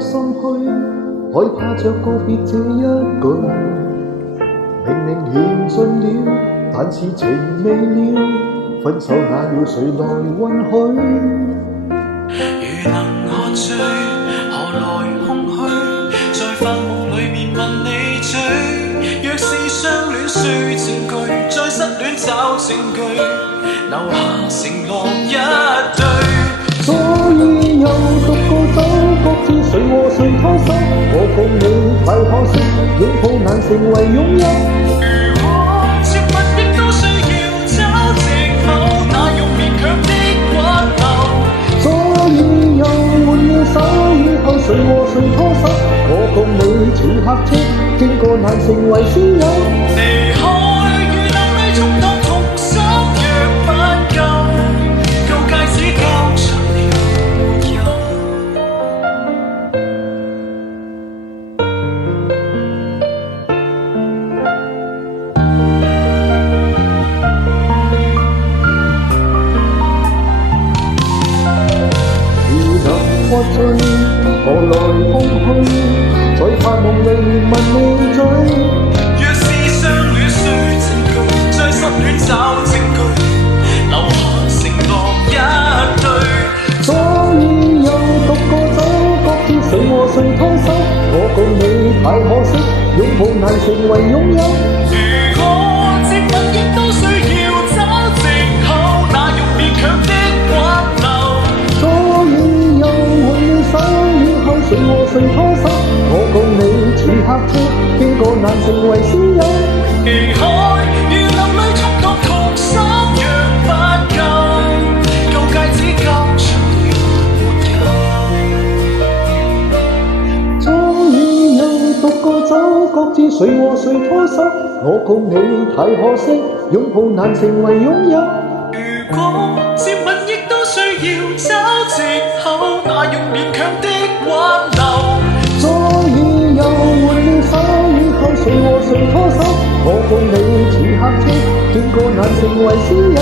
心虛，害怕着告別這一句，明明言盡了，但是情未了，分手那要誰來允許？如能喝醉，何來空虛？在發夢裏面問你追，若是相戀需證據，再失戀找證據，留下承諾一對。所以又獨個走，各自誰和誰拖手，我共你太可惜，擁抱難成為擁有。如果接吻亦都需要找藉口，那用勉強的挽留。所以又換了手，以後誰和誰拖手，我共你似客車，經過難成為師友。離開如男女衝突同心，若不夠，舊戒指交出了沒有？如能喝醉，何來空虛？在發夢裏面問你追。若是相戀需證據，再失戀找證據，留下承諾一對。所以又獨個走，各自誰和誰拖手，我共你太可惜，擁抱難成為擁有。如果接吻亦都需要找藉口，那用勉強的挽留。所以又換了手，以後誰和誰拖手，我共你似客車，經過難成為師友。離開如男女衝突同心，若不夠，舊戒指交出了沒有？所以又獨個走，各自誰和誰拖手，我共你太可惜，擁抱難成為擁有。如果接吻亦都需要找藉口，那用勉強的挽留。所以又換了手，以後誰和誰拖手，我共你似客車，經過難成為師友。